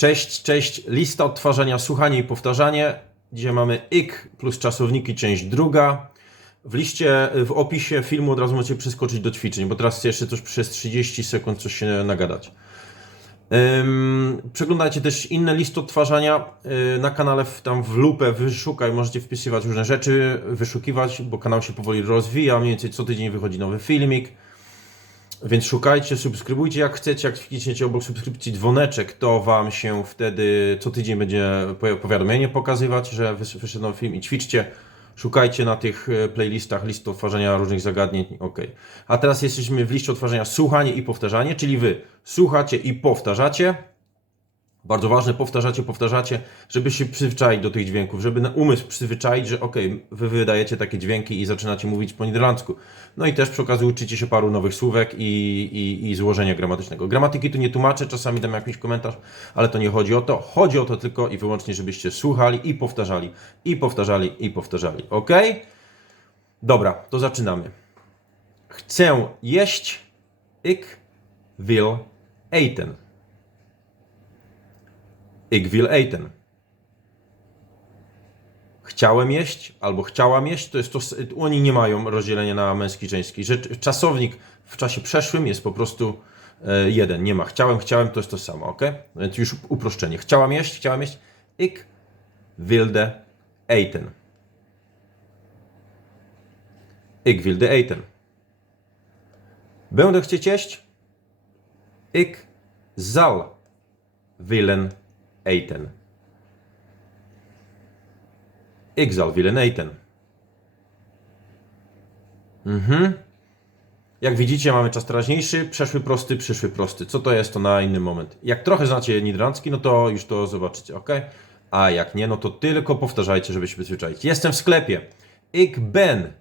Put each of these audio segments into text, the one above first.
Cześć, cześć. Lista odtwarzania, słuchanie i powtarzanie. Dzisiaj mamy IK plus czasowniki, część druga. W liście, w opisie filmu od razu możecie przeskoczyć do ćwiczeń, bo teraz jeszcze coś przez 30 sekund coś się nagadać. Przeglądajcie też inne listy odtwarzania yy, na kanale, w, tam w lupę wyszukaj, możecie wpisywać różne rzeczy, wyszukiwać, bo kanał się powoli rozwija, mniej więcej co tydzień wychodzi nowy filmik. Więc szukajcie, subskrybujcie jak chcecie, jak wciśniecie obok subskrypcji dzwoneczek, to Wam się wtedy co tydzień będzie powi- powiadomienie pokazywać, że wys- wyszedł nowy film i ćwiczcie. Szukajcie na tych e, playlistach list odtwarzania różnych zagadnień. Ok. A teraz jesteśmy w liście odtwarzania słuchanie i powtarzanie, czyli Wy słuchacie i powtarzacie. Bardzo ważne, powtarzacie, powtarzacie, żeby się przyzwyczaić do tych dźwięków, żeby na umysł przyzwyczaić, że ok, wy wydajecie takie dźwięki i zaczynacie mówić po niderlandzku. No i też przy okazji uczycie się paru nowych słówek i, i, i złożenia gramatycznego. Gramatyki tu nie tłumaczę, czasami dam jakiś komentarz, ale to nie chodzi o to. Chodzi o to tylko i wyłącznie, żebyście słuchali i powtarzali, i powtarzali, i powtarzali. Ok? Dobra, to zaczynamy. Chcę jeść, ik wil eten. Ik wil. Chciałem jeść albo chciałam jeść, to jest to, oni nie mają rozdzielenia na męski żeński. Rzecz, czasownik w czasie przeszłym jest po prostu e, jeden, nie ma. Chciałem, chciałem, to jest to samo, ok? Więc już uproszczenie. Chciałam jeść, chciałam jeść. Ik wilde eten. Ik wilde eten. Będę chcieć jeść? Ik zal willen eten. Ik zal willen. Mhm. Jak widzicie, mamy czas teraźniejszy, przeszły prosty, przyszły prosty. Co to jest, to na inny moment. Jak trochę znacie niderlandzki, no to już to zobaczycie, ok? A jak nie, no to tylko powtarzajcie, żeby się przyzwyczaić. Jestem w sklepie. Ik ben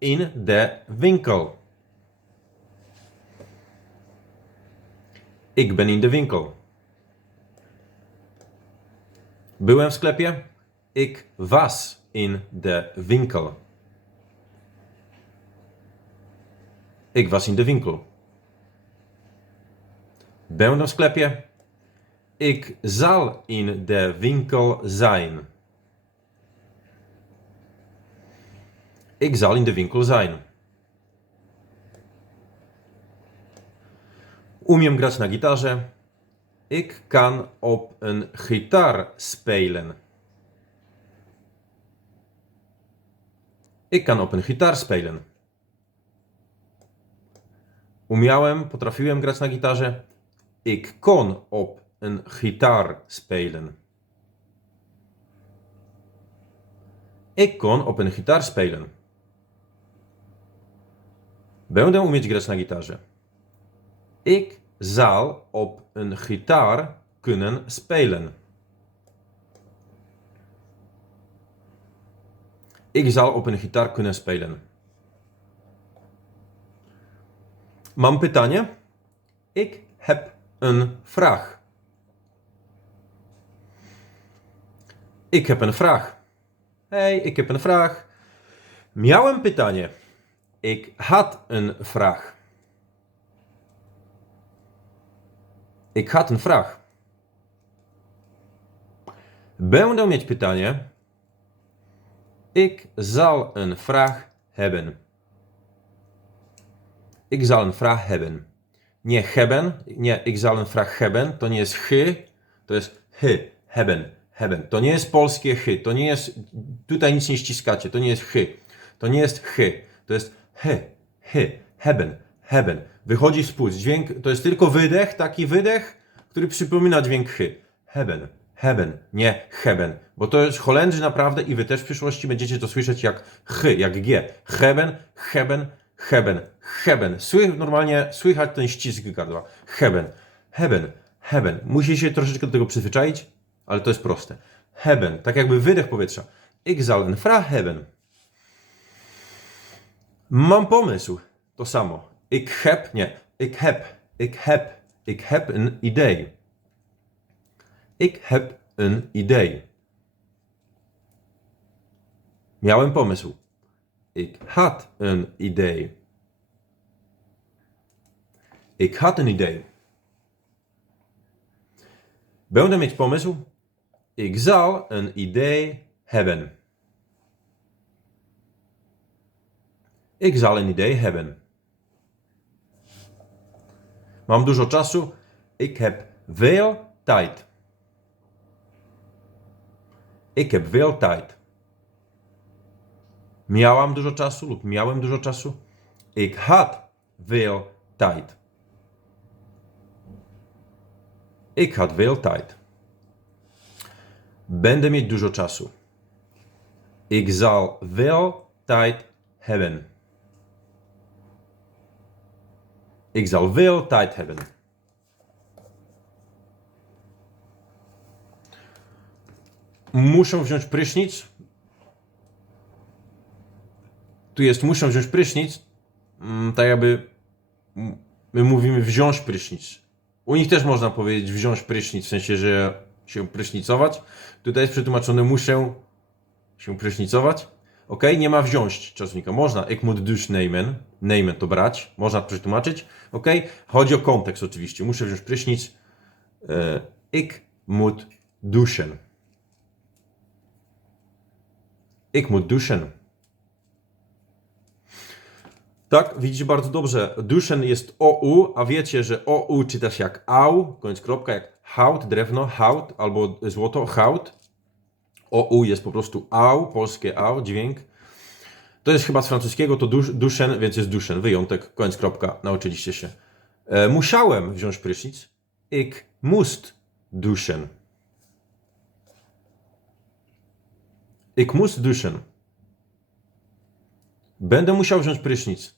in de winkel. Ik ben in de winkel. Byłem w sklepie. Ik was in de winkel. Ik was in de winkel. Będę w sklepie. Ik zal in de winkel zijn. Ik zal in de winkel zijn. Umiem grać na gitarze. Ik kan op een gitaar spelen. Ik kan op een gitaar spelen. Umiałem, potrafiłem grać na gitarze. Ik kon op een gitaar spelen. Ik kon op een gitaar spelen. Będę umieć grać na gitarze. Ik zal op een gitaar kunnen spelen. Ik zal op een gitaar kunnen spelen. Mam pytanie? Ik heb een vraag. Ik heb een vraag. Hey, ik heb een vraag. Miałem pytanie. Ik had een vraag. Ik had een vraag. Będę mieć pytanie. Ik zal een vraag hebben. Ik zal een vraag hebben. Nie hebben, nie, ik zal een vraag hebben, to nie jest chy, to jest hy, hebben, hebben. To nie jest polskie chy, to nie jest, tutaj nic nie ściskacie, to nie jest chy, to nie jest chy, to jest hy, hy, hebben, hebben. Wychodzi spust, dźwięk, to jest tylko wydech, taki wydech, który przypomina dźwięk chy. Hebben, hebben, nie hebben, bo to jest Holendrzy naprawdę i wy też w przyszłości będziecie to słyszeć jak chy, jak g. Hebben, hebben, hebben, hebben. Słych, normalnie słychać ten ścisk gardła. Hebben, hebben, hebben. Musi się troszeczkę do tego przyzwyczaić, ale to jest proste. Hebben, tak jakby wydech powietrza. Een vraag hebben. Mam pomysł. To samo. Ik heb, nie, ik heb, ik heb, ik heb een idee. Ik heb een idee. Miałem pomysł. Ik had een idee. Ik had een idee. Będę mieć pomysł. Ik zal een idee hebben. Ik zal een idee hebben. Mam dużo czasu. Ik heb veel tijd. Ik heb veel tijd. Miałam dużo czasu lub miałem dużo czasu. Ik had veel tijd. Ik had veel tijd. Będę mieć dużo czasu. Ik zal veel tijd hebben. Ik zal veel tijd hebben. Muszę wziąć prysznic. Tu jest muszę wziąć prysznic. Mm, Tak jakby my mówimy wziąć prysznic. U nich też można powiedzieć wziąć prysznic, w sensie, że się prysznicować. Tutaj jest przetłumaczone muszę się prysznicować. Ok, nie ma wziąć czasownika. Można moet dus nemen. Nemen to brać. Można przetłumaczyć. Ok, chodzi o kontekst oczywiście. Muszę wziąć prysznic. E, ik moet douchen. Ik moet douchen. Tak, widzicie bardzo dobrze. Duschen jest OU, a wiecie, że OU czyta się jak AU, koniec kropka, jak haut, drewno, haut albo złoto, haut. OU jest po prostu AU, polskie AU, dźwięk. To jest chyba z francuskiego, to duschen, więc jest duschen, wyjątek, koniec kropka, nauczyliście się. E, musiałem wziąć prysznic. Ik moest douchen. Ik moest douchen. Będę musiał wziąć prysznic.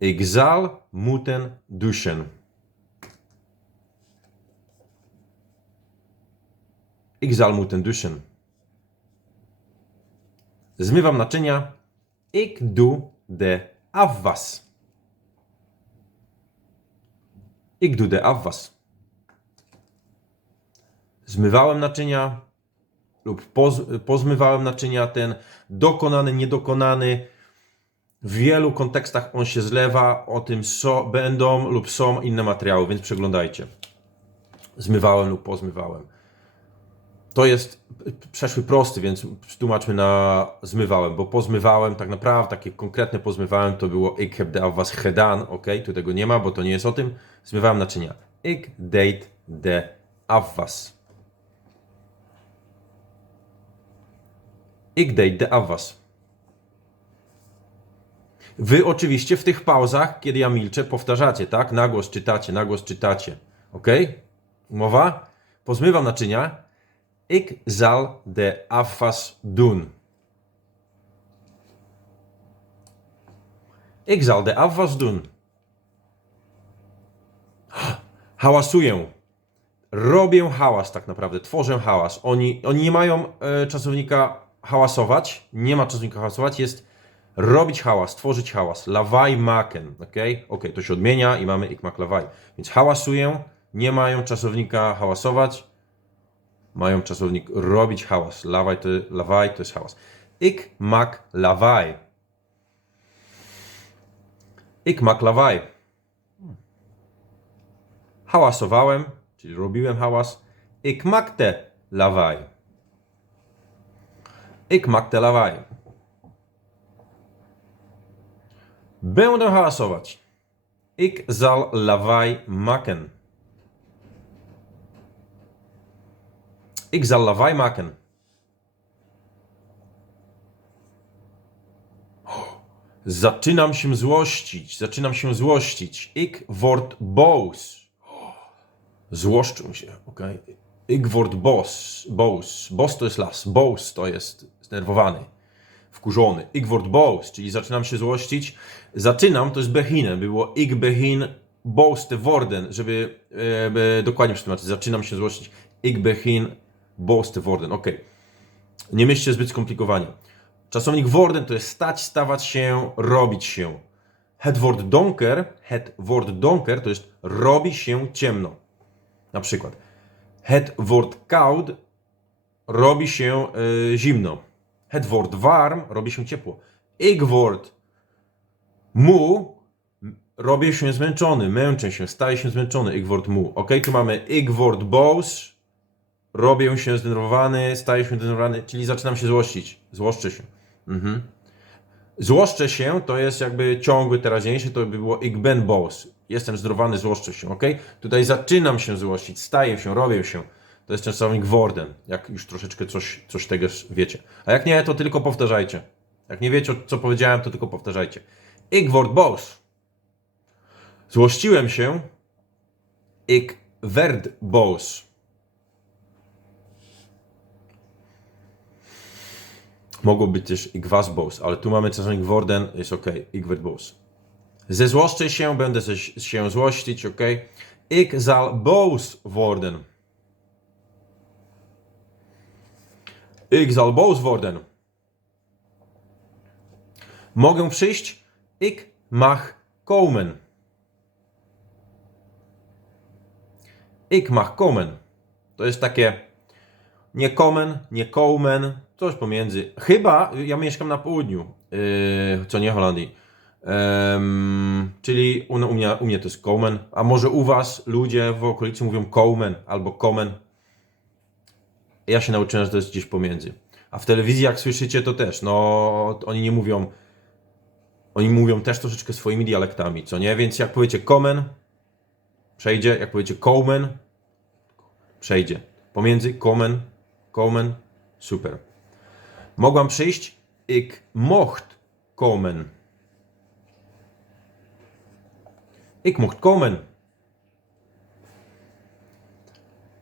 Ik zal moeten douchen. Ik zal moeten douchen. Zmywam naczynia. Ik doe de afwas. Ik doe de afwas. Zmywałem naczynia lub poz, pozmywałem naczynia. Ten dokonany, niedokonany. W wielu kontekstach on się zlewa. O tym so, będą lub są inne materiały, więc przeglądajcie. Zmywałem lub pozmywałem. To jest przeszły prosty, więc tłumaczmy na zmywałem, bo pozmywałem, tak naprawdę takie konkretne pozmywałem to było ik heb de afwas gedaan, ok, tu tego nie ma, bo to nie jest o tym. Zmywałem naczynia. Ik deed de afwas. Ik deed de afwas. Wy oczywiście w tych pauzach, kiedy ja milczę, powtarzacie, tak? Na głos czytacie, na głos czytacie. Ok? Umowa? Pozmywam naczynia. Ik zal de afwas doen. Ik zal de afwas doen. Hałasuję. Robię hałas tak naprawdę, tworzę hałas. Oni, oni nie mają e, czasownika hałasować, nie ma czasownika hałasować, jest robić hałas, tworzyć hałas. Lawaj maken, ok? Ok, to się odmienia i mamy ik mak lawaj. Więc hałasuję, nie mają czasownika hałasować, mają czasownik robić hałas. Lawaj to, lawaj to jest hałas. Ik mak lawaj. Ik mak lawaj. Hałasowałem, czyli robiłem hałas. Ik makte lawaj. Ik makte lawaj. Będę hałasować. Ik zal lawaj maken. Ik zal lawaai maken. Zaczynam się złościć. Zaczynam się złościć. Ik word boos. Złoszczę się, ok? Ik word boos. Boos. Boos to jest las. Boos to jest zdenerwowany, wkurzony. Ik word boos, czyli zaczynam się złościć. Zaczynam to jest beginnen. Było ik begin boos te worden, żeby e, dokładnie przetłumaczyć. Zaczynam się złościć. Ik begin boos te worden. Ok. Nie myślcie zbyt skomplikowanie. Czasownik worden to jest stać, stawać się, robić się. Het wordt donker, het wordt donker to jest robi się ciemno. Na przykład. Het wordt koud, robi się y, zimno. Het wordt warm, robi się ciepło. Ik word moe, robię się zmęczony, męczę się, staję się zmęczony, ich word mu. Ok, tu mamy ich word boos, robię się zdenerwowany, staję się zdenerwowany, czyli zaczynam się złościć, złoszczę się. Mhm. Złoszczę się to jest jakby ciągły teraźniejszy, to by było ich ben boos. Jestem zdenerwowany, złoszczę się, ok? Tutaj zaczynam się złościć, staję się, robię się. To jest czasownik worden, jak już troszeczkę coś, coś tego wiecie. A jak nie, to tylko powtarzajcie. Jak nie wiecie, co powiedziałem, to tylko powtarzajcie. Ik word boos. Złościłem się. Ik werd boos. Mogło być też ik was boos, ale tu mamy czasownik worden, jest ok. Ik werd boos. Zezłoszczę się, będę se- się złościć, ok. Ik zal boos worden. Ik zal boos worden. Mogę przyjść? Ik mag komen. Ik mag komen. To jest takie nie komen, nie komen, coś pomiędzy. Chyba ja mieszkam na południu, yy, co nie Holandii. Czyli u, u, mnie, u mnie to jest komen, a może u was ludzie w okolicy mówią komen albo komen. Ja się nauczyłem, że to jest gdzieś pomiędzy. A w telewizji, jak słyszycie, to też. No, oni nie mówią. Oni mówią też troszeczkę swoimi dialektami, co nie? Więc jak powiecie komen, przejdzie. Jak powiecie komen, przejdzie. Pomiędzy komen, komen, super. Mogłam przyjść? Ik mocht komen. Ik mocht komen.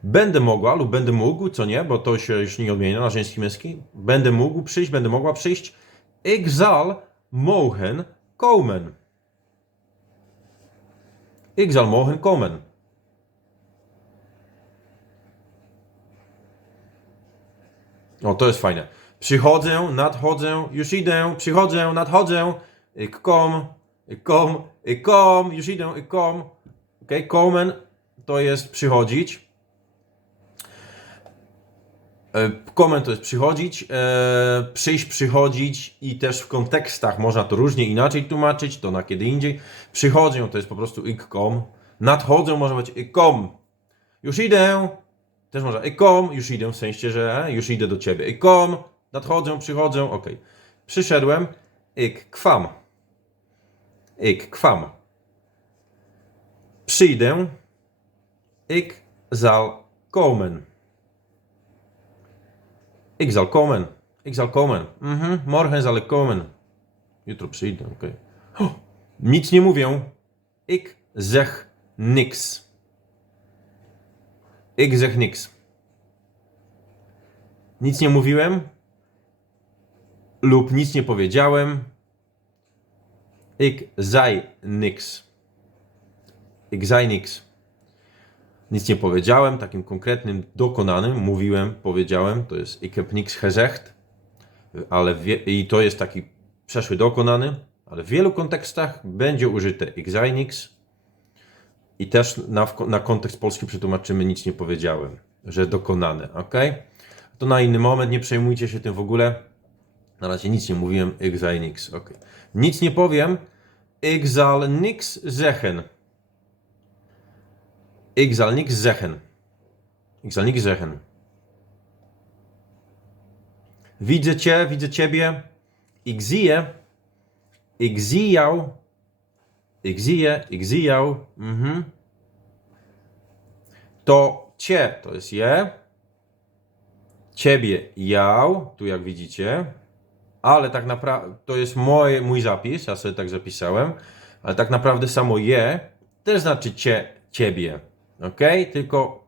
Będę mogła lub będę mógł, co nie, bo to się już nie odmienia na żeński męski. Będę mógł przyjść, będę mogła przyjść. Ik zal mogen komen. Ik zal mogen komen. O, to jest fajne. Przychodzę, nadchodzę, już idę, przychodzę, nadchodzę. Kom, kom, kom, już idę, kom. Ok, komen to jest przychodzić. E, Komen to jest przychodzić, e, przyjść, przychodzić i też w kontekstach można to różnie inaczej tłumaczyć, to na kiedy indziej. Przychodzę to jest po prostu ik kom. Nadchodzę może być ik kom. Już idę, też można ik kom, już idę w sensie, że e, już idę do ciebie. Ik kom, nadchodzę, przychodzę, ok. Przyszedłem, ik kwam. Ik kwam. Przyjdę, ik zal komen. Ik zal komen. Ik zal komen. Mhm. Morgen zal ik komen. Jutro przyjdę, oké. Oh, nic nie mówię. Ik zeg niks. Ik zeg niks. Nic nie mówiłem lub nic nie powiedziałem. Ik zei niks. Ik niks. Nic nie powiedziałem, takim konkretnym, dokonanym, mówiłem, powiedziałem, to jest ik heb niks gezegd, ale i to jest taki przeszły dokonany, ale w wielu kontekstach będzie użyte ik niks i też na, na kontekst polski przetłumaczymy nic nie powiedziałem, że dokonane, ok? To na inny moment, nie przejmujcie się tym w ogóle. Na razie nic nie mówiłem, niks, ok. Nic nie powiem, niks zeggen. Ik zal niks zeggen. Widzę cię, widzę ciebie. Ik zie je. Ik zie jou. Ik zie je, ik zie jou. Mhm. To cię to jest je. Ciebie jou, tu jak widzicie. Ale tak naprawdę to jest moje, mój zapis, ja sobie tak zapisałem. Ale tak naprawdę samo je też znaczy cie, ciebie. Ok? Tylko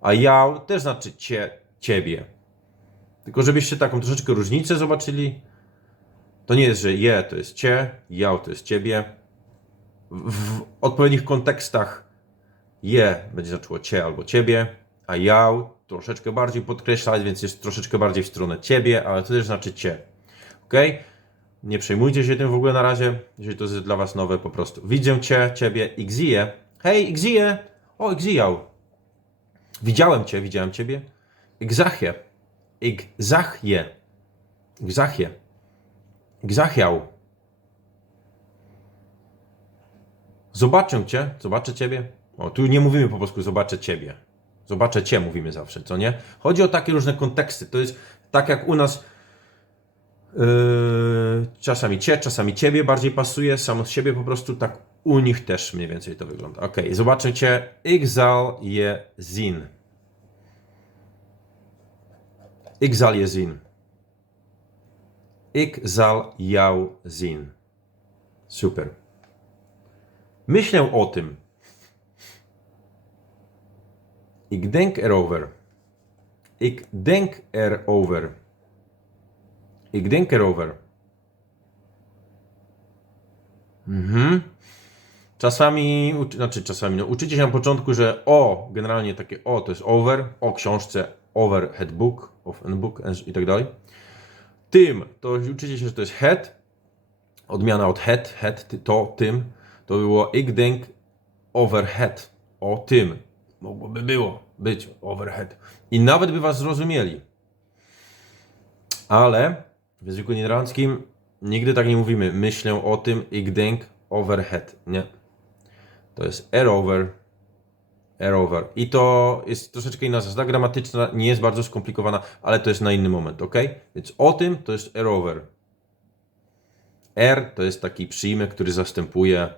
a jau też znaczy cie, ciebie. Tylko żebyście taką troszeczkę różnicę zobaczyli. To nie jest, że je to jest cie, jau to jest ciebie. W, w odpowiednich kontekstach je będzie znaczyło cię albo ciebie, a jau troszeczkę bardziej podkreślać, więc jest troszeczkę bardziej w stronę ciebie, ale to też znaczy cię. Ok? Nie przejmujcie się tym w ogóle na razie, jeżeli to jest dla was nowe po prostu. Widzę cię, ciebie, Xie. Hej, Xie! O, Xiao. Widziałem cię, widziałem ciebie. Je. Ik zag jou. Zobaczę cię, zobaczę ciebie. O, tu nie mówimy po polsku zobaczę ciebie. Zobaczę cię mówimy zawsze, co nie? Chodzi o takie różne konteksty. To jest tak jak u nas Yy, czasami cię, czasami ciebie bardziej pasuje, samo z siebie po prostu tak u nich też mniej więcej to wygląda. Ok, zobaczcie cię. Ixal je zin. Ixal je zin. Ik zal jou zien. Super. Myślę o tym. Ik denk erover. Ik denk erover. Ik denk erover. Mhm. Czasami, znaczy czasami, no, uczycie się na początku, że o, generalnie takie o to jest over, o książce over head book, of an book i tak dalej. Tym, to uczycie się, że to jest head, odmiana od head, head, to, tym, to było ik denk overhead, o tym. Mogłoby było być overhead. I nawet by was zrozumieli. Ale w języku niderlandzkim nigdy tak nie mówimy. Myślę o tym, ik denk overhead. Nie. To jest erover. Erover. I to jest troszeczkę inna zasada gramatyczna, nie jest bardzo skomplikowana, ale to jest na inny moment, ok? Więc o tym to jest erover. Er to jest taki przyjmek, który zastępuje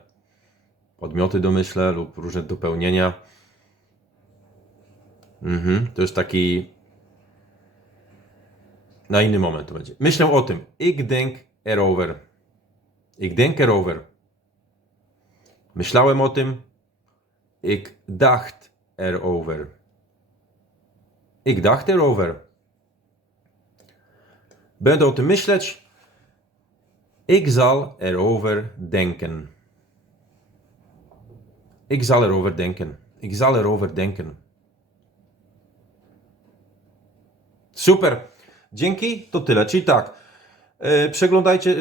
podmioty domyślne lub różne dopełnienia. Mhm. To jest taki na inny moment to będzie. Myślę o tym. Ik denk erover. Ik denk erover. Myślałem o tym. Ik dacht erover. Ik dacht erover. Będę o tym myśleć. Ik zal erover denken. Ik zal erover denken. Ik zal erover denken. Super. Dzięki, to tyle. Czyli tak, e, przeglądajcie,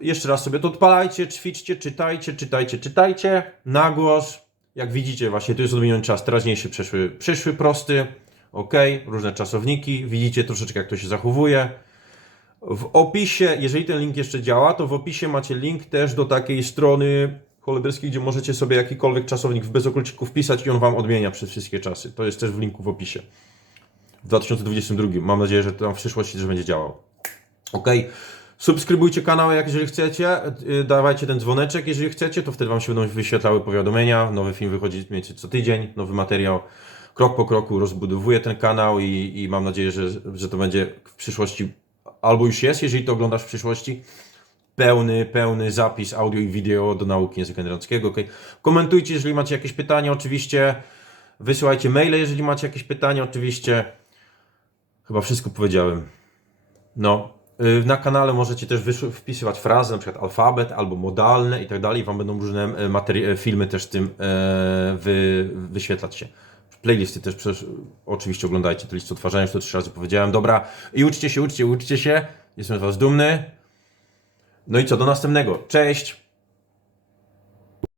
jeszcze raz sobie to odpalajcie, ćwiczcie, czytajcie, czytajcie, czytajcie, na głos. Jak widzicie, właśnie tu jest odmieniony czas, teraźniejszy, przeszły, przyszły, prosty, ok, różne czasowniki, widzicie troszeczkę jak to się zachowuje. W opisie, jeżeli ten link jeszcze działa, to w opisie macie link też do takiej strony holenderskiej, gdzie możecie sobie jakikolwiek czasownik w bez okoliczników wpisać i on Wam odmienia przez wszystkie czasy. To jest też w linku w opisie w 2022. Mam nadzieję, że tam w przyszłości też będzie działał. Ok. Subskrybujcie kanał, jak jeżeli chcecie. Yy, Dawajcie ten dzwoneczek, jeżeli chcecie, to wtedy Wam się będą wyświetlały powiadomienia. Nowy film wychodzi więcej co tydzień, nowy materiał. Krok po kroku rozbudowuję ten kanał i, i mam nadzieję, że, że to będzie w przyszłości, albo już jest, jeżeli to oglądasz w przyszłości, pełny, pełny zapis audio i wideo do nauki języka niderlandzkiego. Okay. Komentujcie, jeżeli macie jakieś pytania, oczywiście. Wysyłajcie maile, jeżeli macie jakieś pytania, oczywiście. Chyba wszystko powiedziałem. No. y, Na kanale możecie też wpisywać frazy, na przykład alfabet albo modalne i tak dalej. Wam będą różne e, e, filmy też tym e, wy, wyświetlać się. Playlisty też przecież, oczywiście oglądajcie te listy odtwarzania, już to trzy razy powiedziałem. Dobra, i uczcie się, uczcie, uczcie się. Jestem z Was dumny. No i co, do następnego. Cześć!